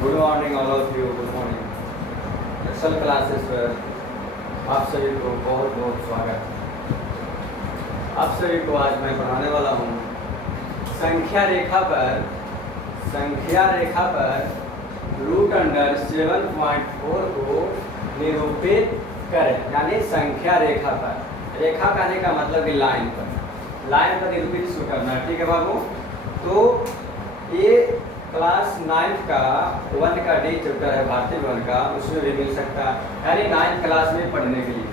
Good morning all of you. Good morning Excel classes पर आप सभी को बहुत बहुत स्वागत है। आप सभी को आज मैं पढ़ाने वाला हूँ संख्या रेखा पर रूट अंडर 7.4 को निरूपित करें। यानी संख्या रेखा पर, रेखा कहने का मतलब कि लाइन पर निरूपित इसको करना है। ठीक है बाबू। तो ये क्लास 9 का 1 का डी चैप्टर है भारतीय वन का, उसमें भी मिल सकता है, यानी 9 क्लास में पढ़ने के लिए।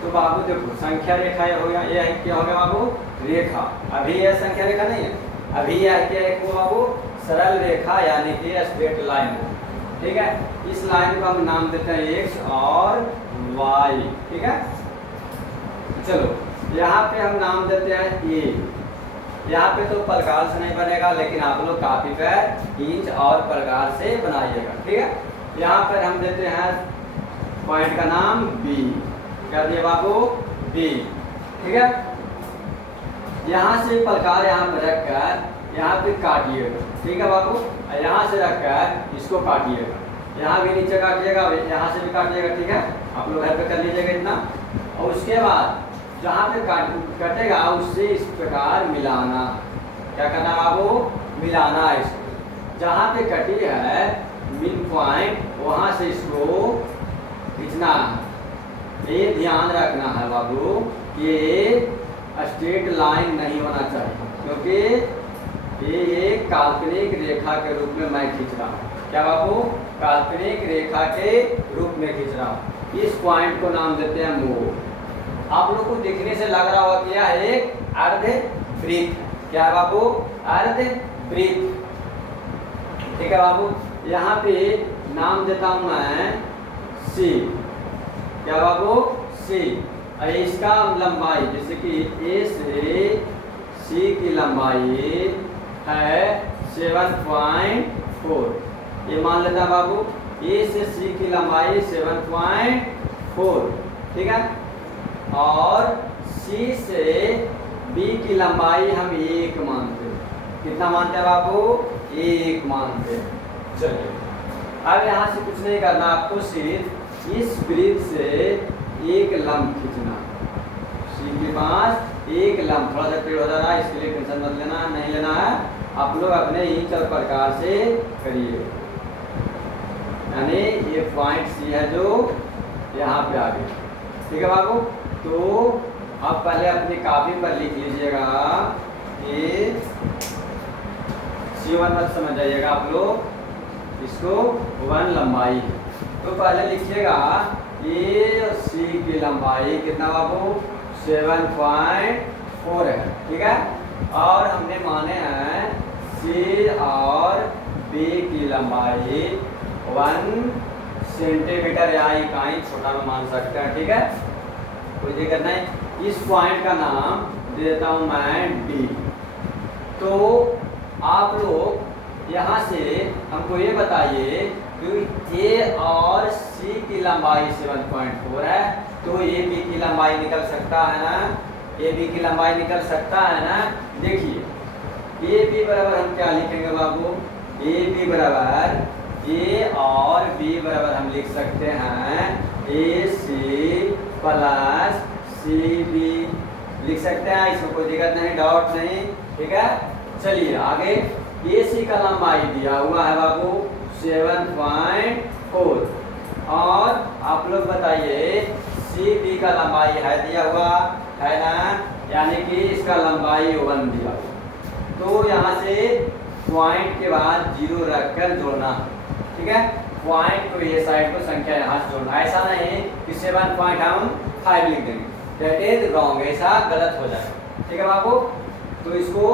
तो बाबू देखो संख्या रेखा ये हो गया, ये है क्या हो गया बाबू? रेखा। अभी यह संख्या रेखा नहीं है, अभी यह क्या है वो बाबू? सरल रेखा यानी कि स्ट्रेट लाइन। ठीक है, इस लाइन को हम नाम देते हैं एक्स और वाई। ठीक है, चलो यहाँ पे हम नाम देते हैं ए। यहाँ पे तो प्रकार से नहीं बनेगा, लेकिन आप लोग कापी पर इंच और प्रकार से बनाइएगा। ठीक है, यहाँ पर हम देते हैं पॉइंट का नाम बी। क्या दिए बाबू? बी। ठीक है, यहाँ से प्रकार यहाँ पर रखकर यहाँ पे काटिएगा। ठीक है बाबू, यहाँ से रखकर इसको काटिएगा, यहाँ भी नीचे काटिएगा, यहाँ से भी काटिएगा। ठीक है, आप लोग घर पे कर लीजिएगा इतना। और उसके बाद जहाँ पे कटेगा उससे इस प्रकार मिलाना। क्या करना बाबू? मिलाना है इसको। जहाँ पे कटी है मिड पॉइंट, वहाँ से इसको खींचना है। ये ध्यान रखना है बाबू कि ये स्ट्रेट लाइन नहीं होना चाहिए, क्योंकि ये एक काल्पनिक रेखा के रूप में मैं खींच रहा हूँ। क्या बाबू? काल्पनिक रेखा के रूप में खींच रहा हूँ। इस पॉइंट को नाम देते हैं मूल। आप लोग को देखने से लग रहा होगा कि यह एक अर्ध वृत्त। क्या है बाबू? अर्ध वृत्त। ठीक है बाबू, यहाँ पे नाम देता हूं मैं सी। क्या बाबू? सी। और इसका लंबाई जैसे कि ए से सी की लंबाई है 7.4। ये मान लेता बाबू, ए से सी की लंबाई 7.4। ठीक है, और C से B की लंबाई हम 1 मानते हैं। कितना मानते हैं बाबू? 1 मानते हैं। चलिए, अब यहाँ से कुछ नहीं करना, आपको सिर्फ इस वृत्त से एक लंब खींचना। C के पास एक लंब, थोड़ा सा टेढ़ हो जा रहा है, इसके लिए टेंशन मत लेना, नहीं लेना है। आप लोग अपने इंच और प्रकार से करिए। यानी ये पॉइंट C है जो यहाँ पे आ गया। ठीक है बाबू, तो आप पहले अपनी कॉपी पर लिख लीजिएगा कि C1 मत समझ जाइएगा आप लोग, इसको 1 लंबाई। तो पहले लिखिएगा ये C की लंबाई कितना बाबू? 7.4 है। ठीक है, और हमने माने हैं C और B की लंबाई 1 सेंटीमीटर या इकाई छोटा में मान सकते हैं। ठीक है, कोई दिक्कत नहीं। इस पॉइंट का नाम दे देता हूं मैं डी। तो आप लोग यहाँ से हमको ये बताइए कि ए और सी की लंबाई 7.4 है, तो ए बी की लंबाई निकल सकता है ना? ए बी की लंबाई निकल सकता है ना? देखिए ए बी बराबर हम क्या लिखेंगे बाबू? ए बी बराबर ए और बी बराबर हम लिख सकते हैं ए सी प्लस सी बी लिख सकते हैं, इसमें कोई दिक्कत नहीं, डाउट नहीं। ठीक है, चलिए आगे। ए सी का लंबाई दिया हुआ है बाबू 7.4, और आप लोग बताइए सी बी का लंबाई है दिया हुआ है ना? यानी कि इसका लंबाई 1 दिया हुआ। तो यहाँ से पॉइंट के बाद 0 रखकर जोड़ना। ठीक है, पॉइंट को ये साइड को संख्या यहाँ से जोड़ना। ऐसा नहीं कि 7.5 लिख देंगे, दैट इज रॉन्ग, ऐसा गलत हो जाएगा। ठीक है बाबू, तो इसको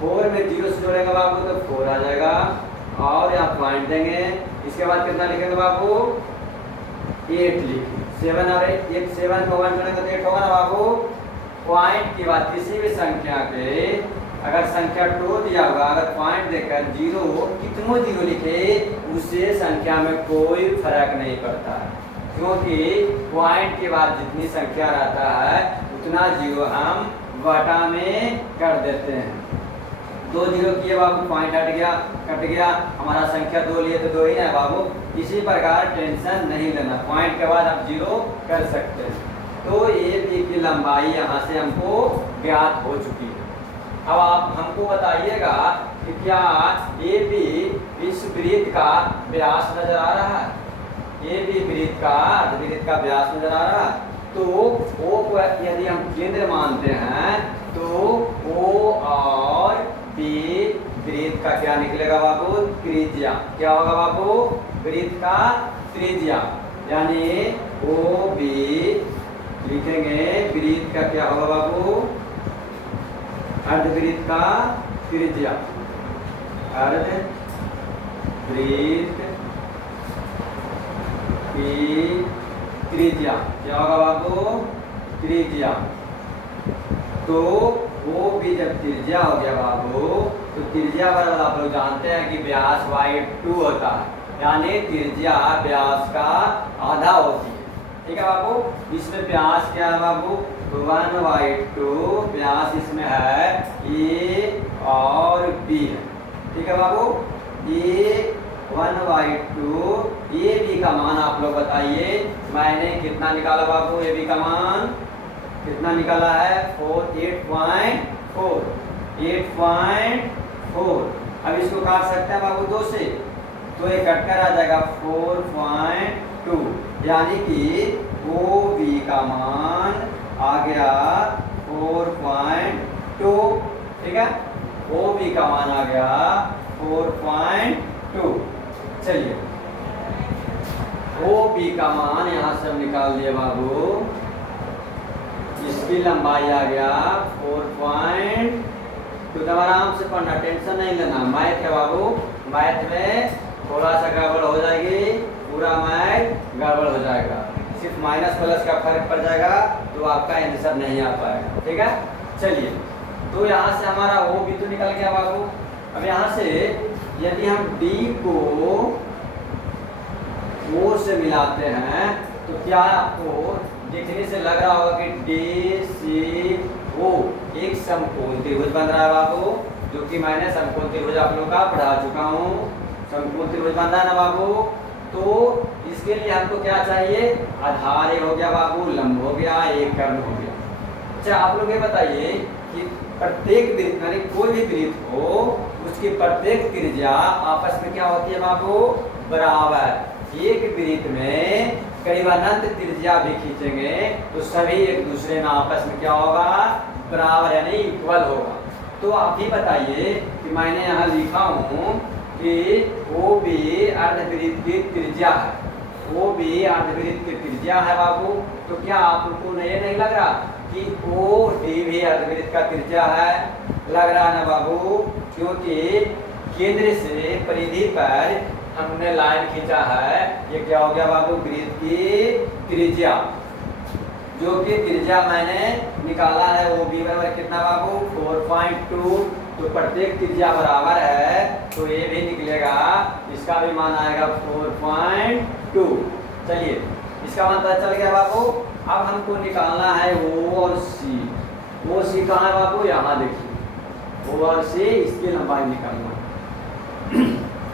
4 में 0 से जोड़ेगा बाबू तो 4 आ जाएगा, और यहाँ पॉइंट देंगे। इसके बाद कितना लिखेंगे बाबू? 8 लिखेंगे। 7 और 1, 7 को 1 जोड़ेंगे तो 8 होगा ना बाबू? पॉइंट के बाद किसी भी संख्या के अगर संख्या 2 दिया होगा, अगर पॉइंट देकर 0 कितनों 0 लिखे, उससे संख्या में कोई फर्क नहीं पड़ता है, क्योंकि पॉइंट के बाद जितनी संख्या रहता है उतना 0 हम बटा में कर देते हैं। 2 जीरो किए बाबू, पॉइंट कट गया, हमारा संख्या 2 लिए तो 2 ही ना बाबू। इसी प्रकार टेंशन नहीं लेना, पॉइंट के बाद आप जीरो कर सकते हैं। तो ए बी की लंबाई यहाँ से हमको ज्ञात हो चुकी है। अब आप हमको बताइएगा कि क्या ए बी इस वृत्त का व्यास नजर आ रहा है? ए बी वृत्त का अर्धवृत्त का व्यास नजर आ रहा है। तो ओ को यदि हम केंद्र मानते हैं तो ओ और बी वृत्त का क्या निकलेगा बाबू? त्रिज्या। क्या होगा बाबू? वृत्त का त्रिज्या, यानी ओ बी लिखेंगे, वृत्त का क्या होगा बाबू? अर्धवृत्त का त्रिज्या, अर्धवृत्त की त्रिज्या क्या होगा बाबू? त्रिज्या। तो वो भी जब त्रिज्या हो गया बाबू, तो त्रिज्या बराबर आप लोग जानते हैं कि व्यास y2 होता है, यानी त्रिज्या व्यास का आधा होती है। ठीक है बाबू। इसमें व्यास क्या है बाबू? 1/2 व्यास इसमें है ए और बी है। ठीक है बाबू। ए 1/2 ए बी का मान आप लोग बताइए, मैंने कितना निकाला बाबू? ए बी का मान कितना निकाला है? 8.4। अब इसको काट सकते हैं बाबू 2 से, तो ये कटकर आ जाएगा 4.2, यानी कि ओ बी का मान आ गया 4.2। ठीक है, ओ बी का मान आ गया 4.2। चलिए, ओ बी का मान यहाँ से हम निकाल दिए बाबू, इसकी लंबाई आ गया 4.2। तो आराम से पढ़ना, टेंशन नहीं लेना। मैथ है बाबू, मैथ में थोड़ा सा गड़बड़ हो जाएगी, पूरा मैथ गड़बड़ हो जाएगा, सिर्फ माइनस प्लस का फर्क पड़ जाएगा, तो आपका आंसर नहीं आ पाएगा। ठीक है, चलिए, तो यहाँ से हमारा ओ भी तो निकल गया बाबू। अब यहाँ से यदि हम डी को ओ से मिलाते हैं तो क्या आपको देखने से लग रहा होगा कि डी सी ओ एक समकोण त्रिभुज बन रहा है बाबू, जो कि मैंने समकोण त्रिभुज आप लोगों का पढ़ा चुका हूँ। समकोण त्रिभुज बन रहा है ना बाबू। तो इसके लिए हमको क्या चाहिए? आधार हो गया बाबू, लंब हो गया, एक कर्ण हो गया। अच्छा, आप लोग ये बताइए कि प्रत्येक वृत्त यानी कोई भी वृत्त हो, उसकी प्रत्येक त्रिज्या आपस में क्या होती है बाबू? बराबर। एक वृत्त में करीब अनंत त्रिज्या भी खींचेंगे तो सभी एक दूसरे में आपस में क्या होगा? बराबर, यानी इक्वल होगा। तो आप ही बताइए कि मैंने यहाँ लिखा हूँ कि ओ बी अर्धवृत्त की त्रिज्या है, ओ बी अर्धवृत्त की त्रिज्या है बाबू। तो क्या आपको ये नहीं लग रहा कि ओ डी भी अर्धवृत्त का त्रिज्या है? लग रहा है ना बाबू, क्योंकि केंद्र से परिधि पर हमने लाइन खींचा है। ये क्या हो गया बाबू? वृत्त की त्रिज्या, जो कि त्रिज्या मैंने निकाला है वो बी बराबर कितना बाबू? 4.2। तो प्रत्येक त्रिज्या बराबर है तो ये भी निकलेगा, इसका भी मान आएगा 4.2। चलिए, इसका मान पता चल गया बाबू। अब हमको निकालना है ओ और सी। ओ सी कहाँ है बाबू? यहाँ देखिए, ओ और सी, इसकी लंबाई निकालना।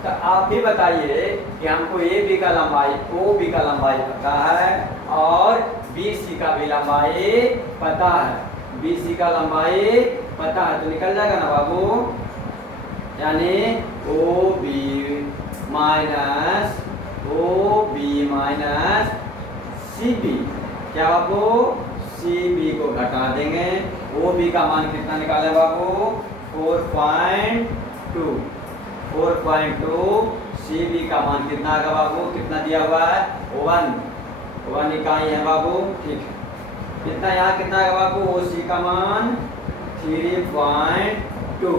तो आप भी बताइए कि हमको ए बी का लंबाई, ओ बी का लंबाई पता है और बी सी का भी लंबाई पता है। बी सी का लंबाई पता है तो निकल जाएगा ना बाबू, यानी O B minus C B. क्या बाबू? सी बी को घटा देंगे। ओ बी का मान कितना निकाले बाबू? 4.2। सी बी का मान कितना आएगा बाबू? कितना दिया हुआ है? 1 इकाई है बाबू। ठीक है, कितना यहाँ कितना आएगा बाबू? ओ सी का मान 3.2।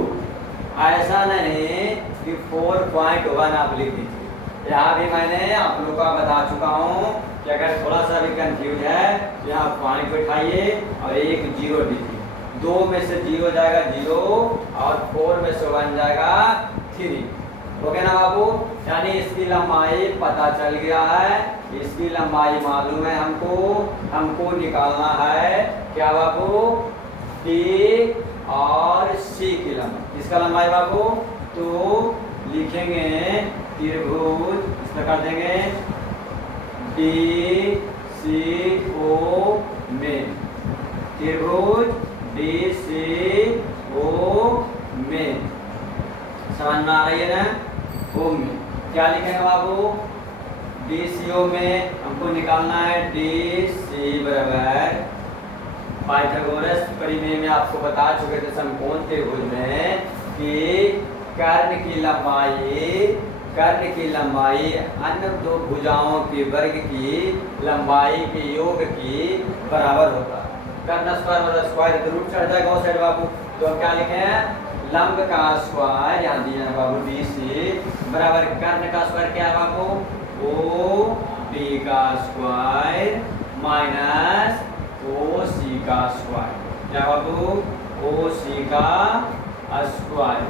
ऐसा नहीं कि 4.1 आप लिख दीजिए। यहाँ भी मैंने आप लोगों का बता चुका हूँ कि अगर थोड़ा सा भी कंफ्यूज है तो यहाँ पॉइंट बैठाइए और एक जीरो दीजिए। 2 में से 0 जाएगा 0 और 4 में से 1 जाएगा 3। ओके ना बाबू? यानी इसकी लंबाई पता चल गया है, इसकी लंबाई मालूम है हमको निकालना है क्या बाबू? डी और सी की लंबाई। इसका लंबाई बाबू तो लिखेंगे त्रिभुज, इसमें कर देंगे डी सी ओ में, त्रिभुज डी सी ओ में, समझ में आ रही है ना। ओ में क्या लिखेंगे बाबू, डी सी ओ में हमको निकालना है डी सी बराबर पाइथागोरस परिमेय में आपको बता चुके थे समकोण त्रिभुज में कि कर्ण की लंबाई अन्य दो भुजाओं के वर्ग की लंबाई के योग की बराबर होता है। कर्ण स्क्वायर मतलब स्क्वायर तो रूट चढ़ जाएगा उस साइड बाबू, तो हम क्या लिखे हैं लंब का स्क्वायर, यहाँ दिया है बाबू डी सी बराबर कर्ण का स्क्वायर क्या है बाबू ओ डी का स्क्वायर माइनस ओ सी का स्क्वायर, क्या बाबू ओ सी का स्क्वायर।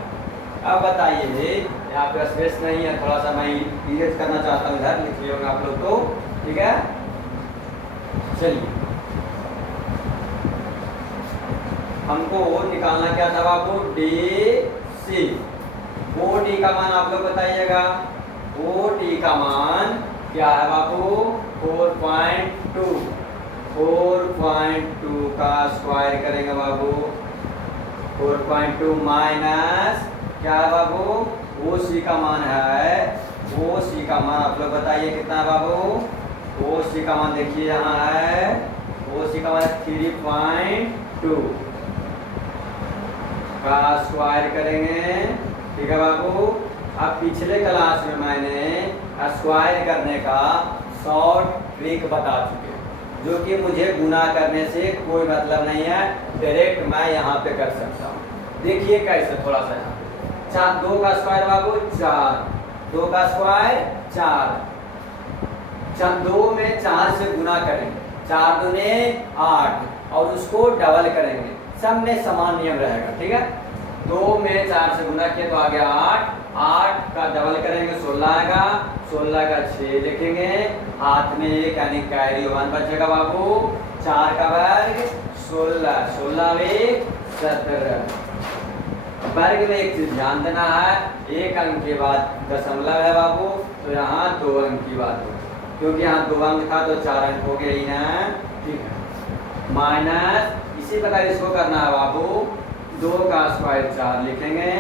अब बताइए यहाँ पे स्पेस नहीं है, थोड़ा सा मैं इरेज करना चाहता हूँ, इधर लिख लियोगे आप लोग तो ठीक है। चलिए हमको निकालना क्या था बाबू डी सी, ओ डी का मान आप लोग बताइएगा, ओ डी का मान क्या है बाबू 4.2, 4.2 का स्क्वायर करेंगे बाबू 4.2 माइनस क्या है बाबू ओ सी का मान है, ओ सी का मान आप लोग बताइए कितना है बाबू, ओ सी का मान देखिए यहाँ है, ओ सी का मान 3.2 का स्क्वायर करेंगे, ठीक है बाबू। अब पिछले क्लास में मैंने स्क्वायर करने का शॉर्ट ट्रिक बता चुके, जो कि मुझे गुना करने से कोई मतलब नहीं है, डायरेक्ट मैं यहाँ पे कर सकता हूँ। देखिए कैसे, थोड़ा सा यहाँ पे 4 2 का स्क्वायर बाबू 4, 2 का स्क्वायर 4, 2 में 4 से गुना करेंगे, 4 दूने 8 और उसको डबल करेंगे, सब में समान नियम रहेगा, ठीक है। 2 में 4 से गुना किया तो आ गया 8, 8 का डबल करेंगे 16 आएगा, 16 का 6 लिखेंगे, हाथ में एक यानी कैरी 1 बचेगा बाबू, 4 का वर्ग 16, 16 एक 17। वर्ग में एक चीज ध्यान देना है, एक अंक के बाद दशमलव है बाबू, तो यहाँ 2 अंक की बात हो, क्योंकि यहाँ 2 अंक था तो 4 अंक हो गया ही ना, ठीक है। माइनस इसी प्रकार इसको करना है बाबू, 2 का स्क्वायर 4 लिखेंगे,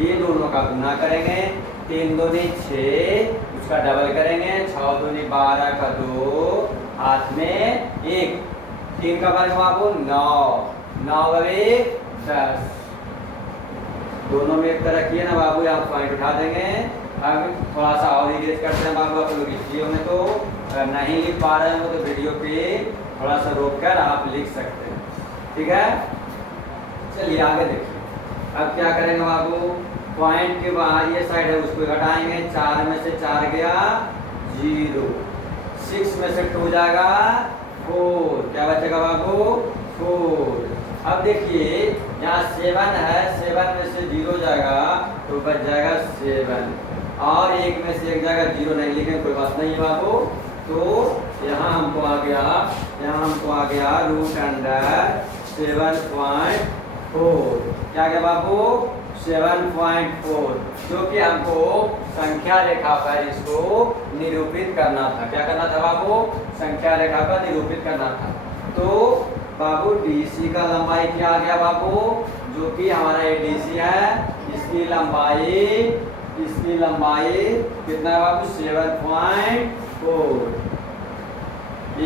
ये दोनों का गुना करेंगे, 3 दूनी 6 उसका डबल करेंगे, 6 दूनी 12 का 2 हाथ में 1, 3 का वर्ग बाबू 9, 9 एक 10, दोनों में एक तरह किए ना बाबू, यहाँ पॉइंट उठा देंगे। अब थोड़ा सा और इरेज करते हैं बाबू, आप लोग लिखिए में, तो अगर नहीं लिख पा रहे हो तो वीडियो पे थोड़ा सा रोक कर आप लिख सकते हैं, ठीक है। चलिए आगे देखिए, अब क्या करेंगे बाबू, पॉइंट के बाहर ये साइड है उसको घटाएंगे, 4 में से 4 गया 0, 6 में से 2 जाएगा 4, क्या बचेगा बाबू 4। अब देखिए यहाँ 7 है, 7 में से 0 जाएगा तो बच जाएगा 7, और 1 में से 1 जाएगा 0 नहीं लिखेंगे, कोई बात नहीं है बाबू। तो यहाँ हमको आ गया, यहाँ हमको आ गया रूट अंडर 7.4, क्या गया बाबू 7.4, जो कि हमको संख्या रेखा पर इसको निरूपित करना था। क्या करना था बाबू, संख्या रेखा पर निरूपित करना था। तो बाबू डीसी का लंबाई क्या आ गया बाबू, जो कि हमारा ये डीसी है, इसकी लंबाई कितना है बाबू 7.4,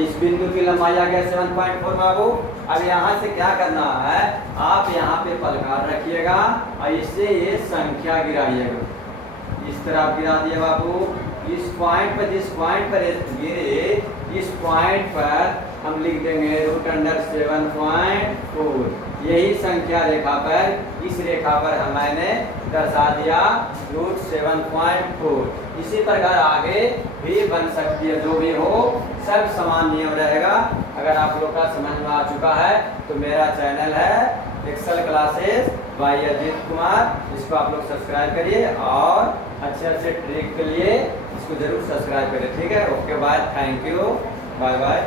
इस बिंदु की लंबाई आ गया 7.4 बाबू। अब यहाँ से क्या करना है, आप यहाँ पे पलकार रखिएगा और इससे ये संख्या गिराइएगा, इस तरह आप गिरा दिए बाबू। इस पॉइंट पर, जिस पॉइंट पर गिरे, इस पॉइंट पर हम लिख देंगे रूट अंडर 7.4, यही संख्या रेखा पर, इस रेखा पर मैंने दर्शा दिया रूट 7.4। इसी प्रकार आगे भी बन सकती है, जो भी हो सब समान नियम रहेगा। अगर आप लोग का समझ में आ चुका है तो मेरा चैनल है Excel classes by Ajit Kumar, इसको आप लोग सब्सक्राइब करिए और अच्छे अच्छे ट्रिक के लिए इसको जरूर सब्सक्राइब करिए, ठीक है। Okay bye, thank you, bye bye.